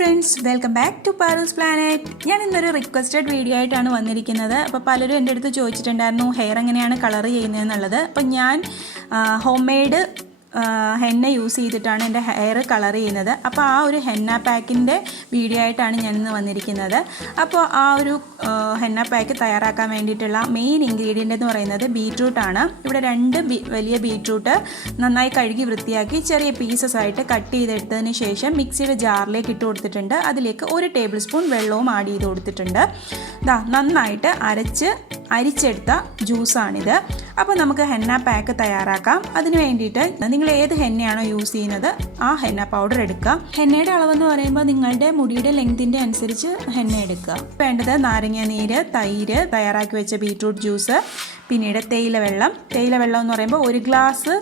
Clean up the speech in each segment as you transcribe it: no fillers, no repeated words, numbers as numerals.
Friends, welcome back to Paru's planet. ഞാൻ ഇന്നൊരു requested video ആയിട്ടാണ് വന്നിരിക്കുന്നത്. അപ്പോൾ പലരും എൻ്റെ അടുത്ത് ചോദിച്ചിട്ടുണ്ടായിരുന്നു ഹെയർ എങ്ങനെയാണ് കളർ ചെയ്യുന്നതെന്നുള്ളത്. അപ്പോൾ ഞാൻ ഹോം മെയ്ഡ് ഹെന്ന യൂസ് ചെയ്തിട്ടാണ് എൻ്റെ ഹെയർ കളർ ചെയ്യുന്നത്. അപ്പോൾ ആ ഒരു ഹെന്ന പാക്കിൻ്റെ വീഡിയോ ആയിട്ടാണ് ഞാനിന്ന് വന്നിരിക്കുന്നത്. അപ്പോൾ ആ ഒരു ഹെന്ന പാക്ക് തയ്യാറാക്കാൻ വേണ്ടിയിട്ടുള്ള മെയിൻ ഇൻഗ്രീഡിയൻ്റ് എന്ന് പറയുന്നത് ബീറ്റ്റൂട്ടാണ്. ഇവിടെ 2 വലിയ ബീറ്റ്റൂട്ട് നന്നായി കഴുകി വൃത്തിയാക്കി ചെറിയ പീസസ് ആയിട്ട് കട്ട് ചെയ്തെടുത്തതിന് ശേഷം മിക്സിയുടെ ജാറിലേക്ക് ഇട്ട് കൊടുത്തിട്ടുണ്ട്. അതിലേക്ക് 1 ടേബിൾ സ്പൂൺ വെള്ളവും ആഡ് ചെയ്ത് കൊടുത്തിട്ടുണ്ട്. നന്നായിട്ട് അരിച്ചെടുത്ത ജ്യൂസാണിത്. അപ്പോൾ നമുക്ക് ഹെന്ന പാക്ക് തയ്യാറാക്കാം. അതിന് വേണ്ടിയിട്ട് നിങ്ങൾ ഏത് ഹെന്നയാണോ യൂസ് ചെയ്യുന്നത് ആ ഹെന്ന പൗഡർ എടുക്കുക. ഹെന്നയുടെ അളവെന്ന് പറയുമ്പോൾ നിങ്ങളുടെ മുടിയുടെ ലെങ്തിൻ്റെ അനുസരിച്ച് ഹെന്ന എടുക്കുക. വേണ്ടത് നാരങ്ങ നീര്, തൈര്, തയ്യാറാക്കി വെച്ച ബീറ്റ്റൂട്ട് ജ്യൂസ്, പിന്നീട് തേയിലവെള്ളം എന്ന് പറയുമ്പോൾ 1 ഗ്ലാസ്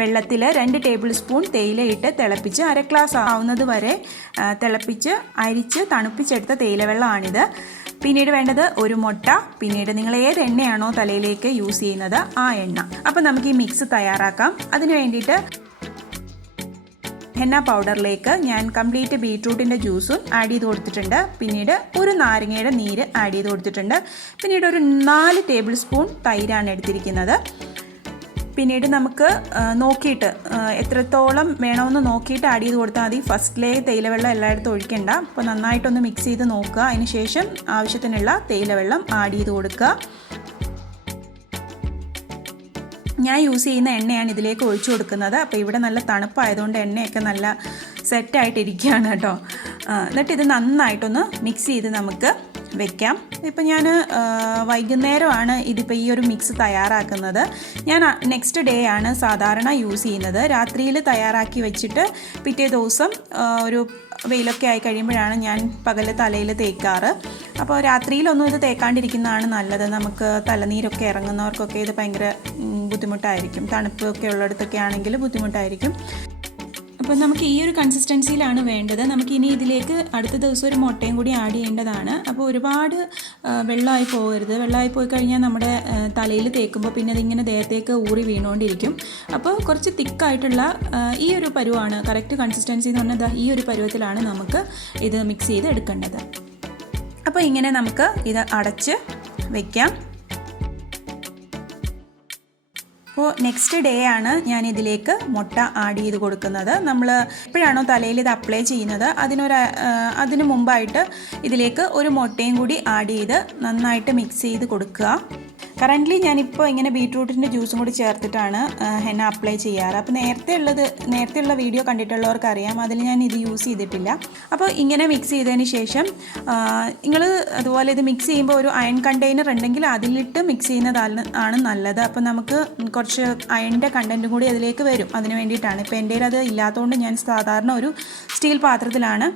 വെള്ളത്തിൽ 2 ടേബിൾ സ്പൂൺ തേയില ഇട്ട് തിളപ്പിച്ച് 1/2 ഗ്ലാസ് ആവുന്നത് വരെ തിളപ്പിച്ച് അരിച്ച് തണുപ്പിച്ചെടുത്ത തേയിലവെള്ളമാണിത്. പിന്നീട് വേണ്ടത് 1 മുട്ട, പിന്നീട് നിങ്ങൾ ഏത് എണ്ണയാണോ തലയിലേക്ക് യൂസ് ചെയ്യുന്നത് ആ എണ്ണ. അപ്പോൾ നമുക്ക് ഈ മിക്സ് തയ്യാറാക്കാം. അതിന് വേണ്ടിയിട്ട് ഹെന്ന പൗഡറിലേക്ക് ഞാൻ കംപ്ലീറ്റ് ബീറ്റ്റൂട്ടിൻ്റെ ജ്യൂസും ആഡ് ചെയ്ത് കൊടുത്തിട്ടുണ്ട്. പിന്നീട് 1 നാരങ്ങയുടെ നീര് ആഡ് ചെയ്ത് കൊടുത്തിട്ടുണ്ട്. പിന്നീട് ഒരു 4 ടേബിൾ സ്പൂൺ തൈരാണ് എടുത്തിരിക്കുന്നത്. പിന്നീട് നമുക്ക് നോക്കിയിട്ട് എത്രത്തോളം വേണമെന്ന് നോക്കിയിട്ട് ആഡ് ചെയ്ത് കൊടുത്താൽ മതി. ഫസ്റ്റിലെ തേയിലവെള്ളം എല്ലായിടത്തും ഒഴിക്കേണ്ട. അപ്പോൾ നന്നായിട്ടൊന്ന് മിക്സ് ചെയ്ത് നോക്കുക. അതിന് ശേഷം ആവശ്യത്തിനുള്ള തേയിലവെള്ളം ആഡ് ചെയ്ത് കൊടുക്കുക. ഞാൻ യൂസ് ചെയ്യുന്ന എണ്ണയാണ് ഇതിലേക്ക് ഒഴിച്ചു കൊടുക്കുന്നത്. അപ്പോൾ ഇവിടെ നല്ല തണുപ്പായതുകൊണ്ട് എണ്ണയൊക്കെ നല്ല സെറ്റായിട്ടിരിക്കുകയാണ് കേട്ടോ. എന്നിട്ട് ഇത് നന്നായിട്ടൊന്ന് മിക്സ് ചെയ്ത് നമുക്ക് വെക്കാം. ഇപ്പം ഞാൻ വൈകുന്നേരമാണ് ഇതിപ്പോൾ ഈ ഒരു മിക്സ് തയ്യാറാക്കുന്നത്. ഞാൻ നെക്സ്റ്റ് ഡേ ആണ് സാധാരണ യൂസ് ചെയ്യുന്നത്. രാത്രിയിൽ തയ്യാറാക്കി വെച്ചിട്ട് പിറ്റേ ദിവസം ഒരു വെയിലൊക്കെ ആയി കഴിയുമ്പോഴാണ് ഞാൻ പകൽ തലയിൽ തേക്കാറ്. അപ്പോൾ രാത്രിയിലൊന്നും ഇത് തേക്കാണ്ടിരിക്കുന്നതാണ് നല്ലത്. നമുക്ക് തലനീരൊക്കെ ഇറങ്ങുന്നവർക്കൊക്കെ ഇത് ഭയങ്കര ബുദ്ധിമുട്ടായിരിക്കും. തണുപ്പൊക്കെ ഉള്ളിടത്തൊക്കെ ആണെങ്കിൽ ബുദ്ധിമുട്ടായിരിക്കും. അപ്പോൾ നമുക്ക് ഈ ഒരു കൺസിസ്റ്റൻസിയിലാണ് വേണ്ടത്. നമുക്കിനി ഇതിലേക്ക് അടുത്ത ദിവസം ഒരു മുട്ടയും കൂടി ആഡ് ചെയ്യേണ്ടതാണ്. അപ്പോൾ ഒരുപാട് വെള്ളമായി പോകരുത്. വെള്ളമായി പോയി കഴിഞ്ഞാൽ നമ്മുടെ തലയിൽ തേക്കുമ്പോൾ പിന്നെ അതിങ്ങനെ ദേഹത്തേക്ക് ഊറി വീണുകൊണ്ടിരിക്കും. അപ്പോൾ കുറച്ച് തിക്കായിട്ടുള്ള ഈ ഒരു പരുവാണ് കറക്റ്റ് കൺസിസ്റ്റൻസി എന്ന് പറഞ്ഞാൽ ഈ ഒരു പരുവത്തിലാണ് നമുക്ക് ഇത് മിക്സ് ചെയ്ത് എടുക്കേണ്ടത്. അപ്പോൾ ഇങ്ങനെ നമുക്ക് ഇത് അടച്ച് വയ്ക്കാം. അപ്പോൾ നെക്സ്റ്റ് ഡേ ആണ് ഞാൻ ഇതിലേക്ക് മുട്ട ആഡ് ചെയ്ത് കൊടുക്കുന്നത്. നമ്മൾ എപ്പോഴാണോ തലയിൽ ഇത് അപ്ലൈ ചെയ്യുന്നത് അതിന് മുമ്പായിട്ട് ഇതിലേക്ക് 1 മുട്ടയും കൂടി ആഡ് ചെയ്ത് നന്നായിട്ട് മിക്സ് ചെയ്ത് കൊടുക്കുക. കറൻ്റ്ലി ഞാനിപ്പോൾ ഇങ്ങനെ ബീറ്റ്റൂട്ടിൻ്റെ ജ്യൂസും കൂടി ചേർത്തിട്ടാണ് ഹെന്ന അപ്ലൈ ചെയ്യാറ്. അപ്പോൾ നേരത്തെയുള്ള വീഡിയോ കണ്ടിട്ടുള്ളവർക്ക് അറിയാം, അതിൽ ഞാൻ ഇത് യൂസ് ചെയ്തിട്ടില്ല. അപ്പോൾ ഇങ്ങനെ മിക്സ് ചെയ്തതിന് ശേഷം നിങ്ങൾ അതുപോലെ ഇത് മിക്സ് ചെയ്യുമ്പോൾ ഒരു അയൺ കണ്ടെയ്നർ ഉണ്ടെങ്കിൽ അതിലിട്ട് മിക്സ് ചെയ്യുന്നതാണ് നല്ലത്. അപ്പോൾ നമുക്ക് കുറച്ച് അയണിൻ്റെ കണ്ടൻറ്റും കൂടി അതിലേക്ക് വരും. അതിന് വേണ്ടിയിട്ടാണ്. ഇപ്പോൾ എൻ്റെ അത് ഇല്ലാത്തതുകൊണ്ട് ഞാൻ സാധാരണ ഒരു സ്റ്റീൽ പാത്രത്തിലാണ്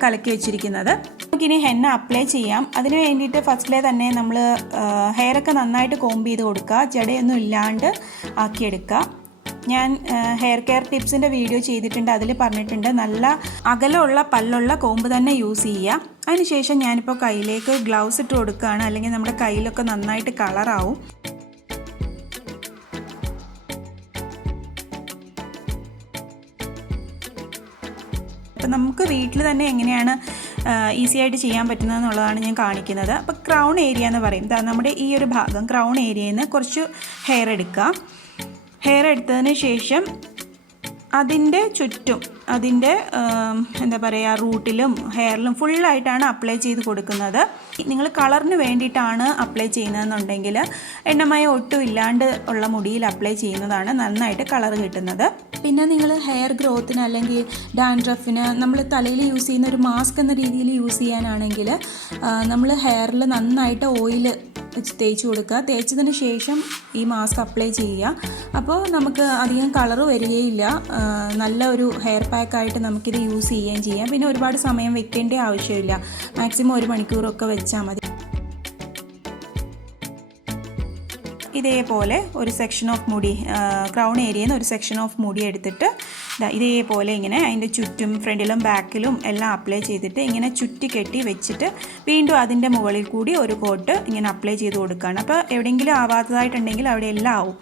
കലക്കി വെച്ചിരിക്കുന്നത്. നമുക്കിനി ഹെന്ന അപ്ലൈ ചെയ്യാം. അതിന് വേണ്ടിയിട്ട് ഫസ്റ്റിലെ തന്നെ നമ്മൾ ഹെയറൊക്കെ നന്നായിട്ട് കോംബ് ചെയ്ത് കൊടുക്കുക. ജടയൊന്നും ഇല്ലാണ്ട് ആക്കിയെടുക്കുക. ഞാൻ ഹെയർ കെയർ ടിപ്സിൻ്റെ വീഡിയോ ചെയ്തിട്ടുണ്ട്. അതിൽ പറഞ്ഞിട്ടുണ്ട് നല്ല അകലമുള്ള പല്ലുള്ള കോമ്പ് തന്നെ യൂസ് ചെയ്യുക. അതിനുശേഷം ഞാനിപ്പോൾ കയ്യിലേക്ക് ഗ്ലൗസ് ഇട്ട് കൊടുക്കുകയാണ്. അല്ലെങ്കിൽ നമ്മുടെ കയ്യിലൊക്കെ നന്നായിട്ട് കളറാവും. അപ്പം നമുക്ക് വീട്ടിൽ തന്നെ എങ്ങനെയാണ് ഈസി ആയിട്ട് ചെയ്യാൻ പറ്റുന്നത് എന്നുള്ളതാണ് ഞാൻ കാണിക്കുന്നത്. അപ്പോൾ ക്രൗൺ ഏരിയ എന്ന് പറയും. നമ്മുടെ ഈ ഒരു ഭാഗം ക്രൗൺ ഏരിയയിൽ നിന്ന് കുറച്ച് ഹെയർ എടുക്കുക. ഹെയർ എടുത്തതിന് ശേഷം അതിൻ്റെ ചുറ്റും അതിൻ്റെ റൂട്ടിലും ഹെയറിലും ഫുള്ളായിട്ടാണ് അപ്ലൈ ചെയ്ത് കൊടുക്കുന്നത്. നിങ്ങൾ കളറിന് വേണ്ടിയിട്ടാണ് അപ്ലൈ ചെയ്യുന്നതെന്നുണ്ടെങ്കിൽ എണ്ണമയം ഒട്ടും ഇല്ലാണ്ട് ഉള്ള മുടിയിൽ അപ്ലൈ ചെയ്യുന്നതാണ് നന്നായിട്ട് കളർ കിട്ടുന്നത്. പിന്നെ നിങ്ങൾ ഹെയർ ഗ്രോത്തിന് അല്ലെങ്കിൽ ഡാൻഡ്രഫിന് നമ്മൾ തലയിൽ യൂസ് ചെയ്യുന്ന ഒരു മാസ്ക് എന്ന രീതിയിൽ യൂസ് ചെയ്യാനാണെങ്കിൽ നമ്മൾ ഹെയറിൽ നന്നായിട്ട് ഓയിൽ തേച്ച് കൊടുക്കുക. തേച്ചതിന് ശേഷം ഈ മാസ്ക് അപ്ലൈ ചെയ്യുക. അപ്പോൾ നമുക്ക് അധികം കളറ് വരികയില്ല. നല്ല ഒരു ഹെയർ പാക്കായിട്ട് നമുക്കിത് യൂസ് ചെയ്യുകയും ചെയ്യാം. പിന്നെ ഒരുപാട് സമയം വെക്കേണ്ട ആവശ്യമില്ല. മാക്സിമം 1 മണിക്കൂറൊക്കെ വെച്ചാൽ മതി. ഇതേപോലെ ഒരു സെക്ഷൻ ഓഫ് മുടി, ക്രൗൺ ഏരിയയിൽ നിന്ന് ഒരു സെക്ഷൻ ഓഫ് മുടി എടുത്തിട്ട് ഇതേപോലെ ഇങ്ങനെ അതിൻ്റെ ചുറ്റും ഫ്രണ്ടിലും ബാക്കിലും എല്ലാം അപ്ലൈ ചെയ്തിട്ട് ഇങ്ങനെ ചുറ്റി കെട്ടി വെച്ചിട്ട് വീണ്ടും അതിൻ്റെ മുകളിൽ കൂടി ഒരു കോട്ട് ഇങ്ങനെ അപ്ലൈ ചെയ്ത് കൊടുക്കുകയാണ്. അപ്പോൾ എവിടെയെങ്കിലും ആവാത്തതായിട്ടുണ്ടെങ്കിൽ അവിടെ എല്ലാം ആവും.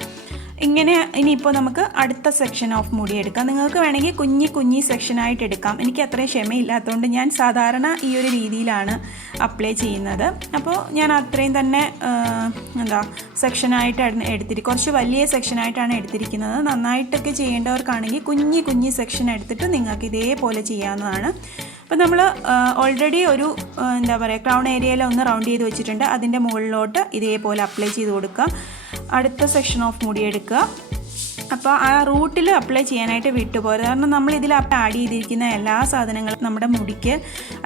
ഇങ്ങനെ ഇനിയിപ്പോൾ നമുക്ക് അടുത്ത സെക്ഷൻ ഓഫ് മുടി എടുക്കാം. നിങ്ങൾക്ക് വേണമെങ്കിൽ കുഞ്ഞി സെക്ഷനായിട്ട് എടുക്കാം. എനിക്ക് അത്രയും ക്ഷമയില്ലാത്തതുകൊണ്ട് ഞാൻ സാധാരണ ഈ ഒരു രീതിയിലാണ് അപ്ലൈ ചെയ്യുന്നത്. അപ്പോൾ ഞാൻ അത്രയും തന്നെ സെക്ഷനായിട്ടാണ് എടുത്തിരിക്കുന്നത്. കുറച്ച് വലിയ സെക്ഷനായിട്ടാണ് എടുത്തിരിക്കുന്നത്. നന്നായിട്ടൊക്കെ ചെയ്യേണ്ടവർക്കാണെങ്കിൽ കുഞ്ഞി സെക്ഷൻ എടുത്തിട്ട് നിങ്ങൾക്ക് ഇതേപോലെ ചെയ്യാവുന്നതാണ്. അപ്പോൾ നമ്മൾ ഓൾറെഡി ഒരു ക്രൗൺ ഏരിയയിൽ ഒന്ന് റൗണ്ട് ചെയ്ത് വെച്ചിട്ടുണ്ട്. അതിൻ്റെ മുകളിലോട്ട് ഇതേപോലെ അപ്ലൈ ചെയ്ത് കൊടുക്കുക. അടുത്ത സെക്ഷൻ ഓഫ് മുടി എടുക്കുക. അപ്പോൾ ആ റൂട്ടിൽ അപ്ലൈ ചെയ്യാനായിട്ട് വിട്ടുപോകരുത്. കാരണം നമ്മൾ ഇതിൽ ആഡ് ചെയ്തിരിക്കുന്ന എല്ലാ സാധനങ്ങളും നമ്മുടെ മുടിക്ക്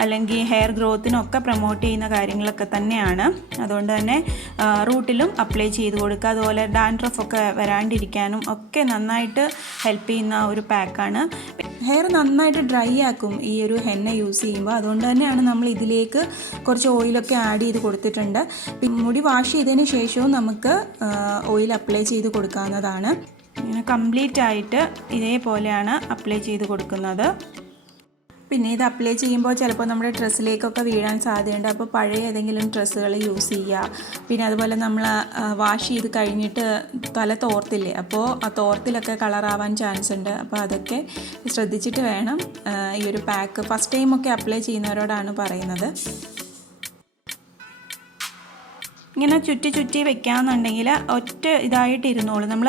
അല്ലെങ്കിൽ ഹെയർ ഗ്രോത്തിനൊക്കെ പ്രൊമോട്ട് ചെയ്യുന്ന കാര്യങ്ങളൊക്കെ തന്നെയാണ്. അതുകൊണ്ട് തന്നെ റൂട്ടിലും അപ്ലൈ ചെയ്ത് കൊടുക്കുക. അതുപോലെ ഡാൻഡ്രഫൊക്കെ വരാണ്ടിരിക്കാനും ഒക്കെ നന്നായിട്ട് ഹെൽപ്പ് ചെയ്യുന്ന ഒരു പാക്കാണ്. ഹെയർ നന്നായിട്ട് ഡ്രൈ ആക്കും ഈ ഒരു ഹെന്ന യൂസ് ചെയ്യുമ്പോൾ. അതുകൊണ്ട് തന്നെയാണ് നമ്മൾ ഇതിലേക്ക് കുറച്ച് ഓയിലൊക്കെ ആഡ് ചെയ്ത് കൊടുത്തിട്ടുണ്ട്. മുടി വാഷ് ചെയ്തതിന് ശേഷവും നമുക്ക് ഓയിൽ അപ്ലൈ ചെയ്ത് കൊടുക്കാവുന്നതാണ്. ഇങ്ങനെ കംപ്ലീറ്റ് ആയിട്ട് ഇതേപോലെയാണ് അപ്ലൈ ചെയ്ത് കൊടുക്കുന്നത്. പിന്നെ ഇത് അപ്ലൈ ചെയ്യുമ്പോൾ ചിലപ്പോൾ നമ്മുടെ ഡ്രസ്സിലേക്കൊക്കെ വീഴാൻ സാധ്യതയുണ്ട്. അപ്പോൾ പഴയ ഏതെങ്കിലും ഡ്രസ്സുകൾ യൂസ് ചെയ്യുക. പിന്നെ അതുപോലെ നമ്മൾ വാഷ് ചെയ്ത് കഴിഞ്ഞിട്ട് തല തോർത്തില്ലേ, അപ്പോൾ ആ തോർത്തിലൊക്കെ കളറാവാൻ ചാൻസ് ഉണ്ട്. അപ്പോൾ അതൊക്കെ ശ്രദ്ധിച്ചിട്ട് വേണം ഈ ഒരു പാക്ക് ഫസ്റ്റ് ടൈമൊക്കെ അപ്ലൈ ചെയ്യുന്നവരോടാണ് പറയുന്നത്. ഇങ്ങനെ ചുറ്റി വെക്കാമെന്നുണ്ടെങ്കിൽ ഒറ്റ ഇതായിട്ട് ഇരുന്നോളൂ. നമ്മൾ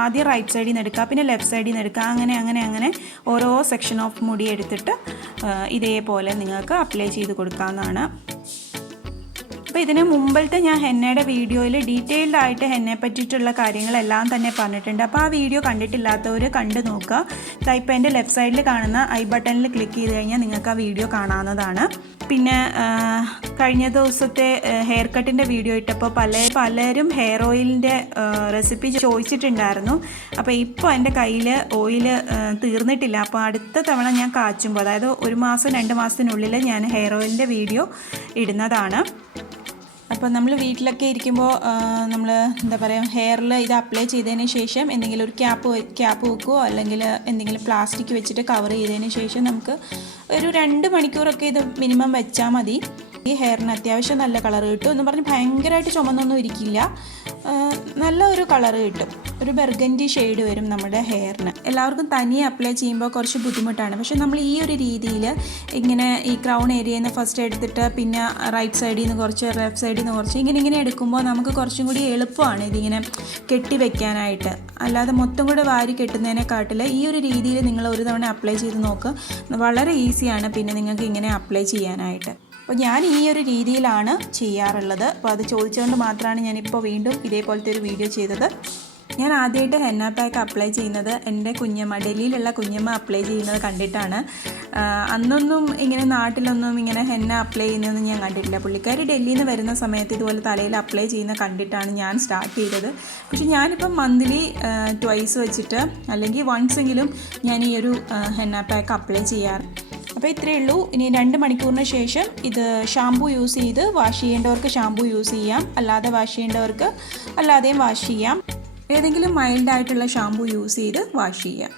ആദ്യം റൈറ്റ് സൈഡിൽ നിന്ന് എടുക്കുക, പിന്നെ ലെഫ്റ്റ് സൈഡിൽ നിന്ന് എടുക്കുക. അങ്ങനെ ഓരോ സെക്ഷൻ ഓഫ് മുടി എടുത്തിട്ട് ഇതേപോലെ നിങ്ങൾക്ക് അപ്ലൈ ചെയ്ത് കൊടുക്കാവുന്നതാണ്. അപ്പോൾ ഇതിന് മുമ്പിലത്തെ ഞാൻ ഹെന്നയുടെ വീഡിയോയിൽ ഡീറ്റെയിൽഡ് ആയിട്ട് ഹെന്നയെ പറ്റിയിട്ടുള്ള കാര്യങ്ങളെല്ലാം തന്നെ പറഞ്ഞിട്ടുണ്ട്. അപ്പോൾ ആ വീഡിയോ കണ്ടിട്ടില്ലാത്തവർ കണ്ടു നോക്കുക. ഇപ്പോൾ എൻ്റെ ലെഫ്റ്റ് സൈഡിൽ കാണുന്ന ഐ ബട്ടണിൽ ക്ലിക്ക് ചെയ്ത് കഴിഞ്ഞാൽ നിങ്ങൾക്ക് ആ വീഡിയോ കാണാവുന്നതാണ്. പിന്നെ കഴിഞ്ഞ ദിവസത്തെ ഹെയർ കട്ടിൻ്റെ വീഡിയോ ഇട്ടപ്പോൾ പലരും ഹെയർ ഓയിലിൻ്റെ റെസിപ്പി ചോദിച്ചിട്ടുണ്ടായിരുന്നു. അപ്പോൾ ഇപ്പോൾ എൻ്റെ കയ്യിൽ ഓയിൽ തീർന്നിട്ടില്ല. അപ്പോൾ അടുത്ത തവണ ഞാൻ കാച്ചുമ്പോൾ, അതായത് 1 മാസം 2 മാസത്തിനുള്ളിൽ ഞാൻ ഹെയർ ഓയിലിൻ്റെ വീഡിയോ ഇടുന്നതാണ്. അപ്പോൾ നമ്മൾ വീട്ടിലൊക്കെ ഇരിക്കുമ്പോൾ നമ്മൾ ഹെയറിൽ ഇത് അപ്ലൈ ചെയ്തതിന് ശേഷം എന്തെങ്കിലും ഒരു ക്യാപ്പ് വെക്കുകയോ അല്ലെങ്കിൽ എന്തെങ്കിലും പ്ലാസ്റ്റിക് വെച്ചിട്ട് കവർ ചെയ്തതിന് ശേഷം നമുക്ക് ഒരു 2 മണിക്കൂറൊക്കെ ഇത് മിനിമം വെച്ചാൽ മതി. ഈ ഹെയറിന് അത്യാവശ്യം നല്ല കളർ കിട്ടും. എന്ന് പറഞ്ഞ് ഭയങ്കരമായിട്ട് ചുമന്നൊന്നും ഇരിക്കില്ല, നല്ല ഒരു കളർ കിട്ടും. ഒരു ബർഗൻഡി ഷെയ്ഡ് വരും നമ്മുടെ ഹെയറിന്. എല്ലാവർക്കും തനിയെ അപ്ലൈ ചെയ്യുമ്പോൾ കുറച്ച് ബുദ്ധിമുട്ടാണ്. പക്ഷേ നമ്മൾ ഈ ഒരു രീതിയിൽ ഇങ്ങനെ ഈ ക്രൗൺ ഏരിയയിൽ നിന്ന് ഫസ്റ്റ് എടുത്തിട്ട് പിന്നെ റൈറ്റ് സൈഡിൽ നിന്ന് കുറച്ച് ലെഫ്റ്റ് സൈഡിൽ നിന്ന് കുറച്ച് ഇങ്ങനെ എടുക്കുമ്പോൾ നമുക്ക് കുറച്ചും കൂടി എളുപ്പമാണ് ഇതിങ്ങനെ കെട്ടി വെക്കാനായിട്ട്. അല്ലാതെ മൊത്തം കൂടെ വാരി കെട്ടുന്നതിനെക്കാട്ടിൽ ഈ ഒരു രീതിയിൽ നിങ്ങൾ ഒരു തവണ അപ്ലൈ ചെയ്ത് നോക്ക്. വളരെ ഈസിയാണ് പിന്നെ നിങ്ങൾക്ക് ഇങ്ങനെ അപ്ലൈ ചെയ്യാനായിട്ട്. അപ്പോൾ ഞാൻ ഈ ഒരു രീതിയിലാണ് ചെയ്യാറുള്ളത്. അപ്പോൾ അത് ചോദിച്ചുകൊണ്ട് മാത്രമാണ് ഞാനിപ്പോൾ വീണ്ടും ഇതേപോലത്തെ ഒരു വീഡിയോ ചെയ്തത്. ഞാൻ ആദ്യമായിട്ട് ഹെന്ന പാക്ക് അപ്ലൈ ചെയ്യുന്നത് എൻ്റെ കുഞ്ഞമ്മ, ഡൽഹിയിലുള്ള കുഞ്ഞമ്മ അപ്ലൈ ചെയ്യുന്നത് കണ്ടിട്ടാണ്. അന്നൊന്നും ഇങ്ങനെ നാട്ടിലൊന്നും ഇങ്ങനെ ഹെന്ന അപ്ലൈ ചെയ്യുന്നതൊന്നും ഞാൻ കണ്ടിട്ടില്ല. പുള്ളിക്കാരി ഡൽഹിയിൽ നിന്ന് വരുന്ന സമയത്ത് ഇതുപോലെ തലയിൽ അപ്ലൈ ചെയ്യുന്ന കണ്ടിട്ടാണ് ഞാൻ സ്റ്റാർട്ട് ചെയ്തത്. പക്ഷേ ഞാനിപ്പം മന്ത്ലി ട്വൈസ് വെച്ചിട്ട് അല്ലെങ്കിൽ വൺസ് എങ്കിലും ഞാൻ ഈ ഒരു ഹെന്ന പാക്ക് അപ്ലൈ ചെയ്യാറ്. അപ്പോൾ ഇത്രയേ ഉള്ളൂ. ഇനി 2 മണിക്കൂറിന് ശേഷം ഇത് ഷാമ്പൂ യൂസ് ചെയ്ത് വാഷ് ചെയ്യേണ്ടവർക്ക് ഷാമ്പൂ യൂസ് ചെയ്യാം, അല്ലാതെ വാഷ് ചെയ്യേണ്ടവർക്ക് അല്ലാതെയും വാഷ് ചെയ്യാം. ഏതെങ്കിലും മൈൽഡായിട്ടുള്ള ഷാമ്പൂ യൂസ് ചെയ്ത് വാഷ് ചെയ്യാം.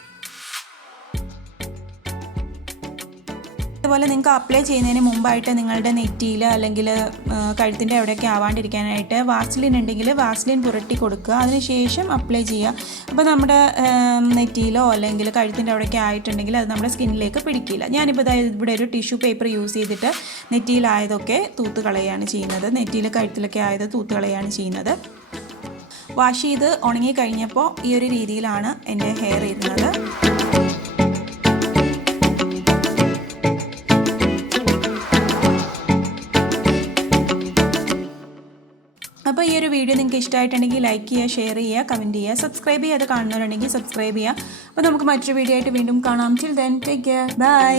അതുപോലെ നിങ്ങൾക്ക് അപ്ലൈ ചെയ്യുന്നതിന് മുമ്പായിട്ട് നിങ്ങളുടെ നെറ്റിയിൽ അല്ലെങ്കിൽ കഴുത്തിൻ്റെ എവിടെയൊക്കെ ആവാണ്ടിരിക്കാനായിട്ട് വാസ്ലിൻ ഉണ്ടെങ്കിൽ വാസ്ലിൻ പുരട്ടി കൊടുക്കുക. അതിനുശേഷം അപ്ലൈ ചെയ്യുക. അപ്പോൾ നമ്മുടെ നെറ്റിയിലോ അല്ലെങ്കിൽ കഴുത്തിൻ്റെ അവിടെയൊക്കെ ആയിട്ടുണ്ടെങ്കിൽ അത് നമ്മുടെ സ്കിന്നിലേക്ക് പിടിക്കില്ല. ഞാനിപ്പോൾ ഇവിടെ ഒരു ടിഷ്യൂ പേപ്പർ യൂസ് ചെയ്തിട്ട് നെറ്റിയിലായതൊക്കെ തൂത്ത് കളയാണ് ചെയ്യുന്നത്. നെറ്റിയിൽ കഴുത്തിലൊക്കെ ആയത് തൂത്ത് കളയാണ് ചെയ്യുന്നത്. വാഷ് ചെയ്ത് ഉണങ്ങി കഴിഞ്ഞപ്പോൾ ഈ ഒരു രീതിയിലാണ് എൻ്റെ ഹെയർ ഇരുന്നത്. അപ്പോൾ ഈ ഒരു വീഡിയോ നിങ്ങൾക്ക് ഇഷ്ടമായിട്ടുണ്ടെങ്കിൽ ലൈക്ക് ചെയ്യുക, ഷെയർ ചെയ്യുക, കമൻറ്റ് ചെയ്യുക, സബ്സ്ക്രൈബ് ചെയ്യാതെ കാണുന്നവരുണ്ടെങ്കിൽ സബ്സ്ക്രൈബ് ചെയ്യുക. അപ്പോൾ നമുക്ക് മറ്റൊരു വീഡിയോ ആയിട്ട് വീണ്ടും കാണാം. Till then take care, by.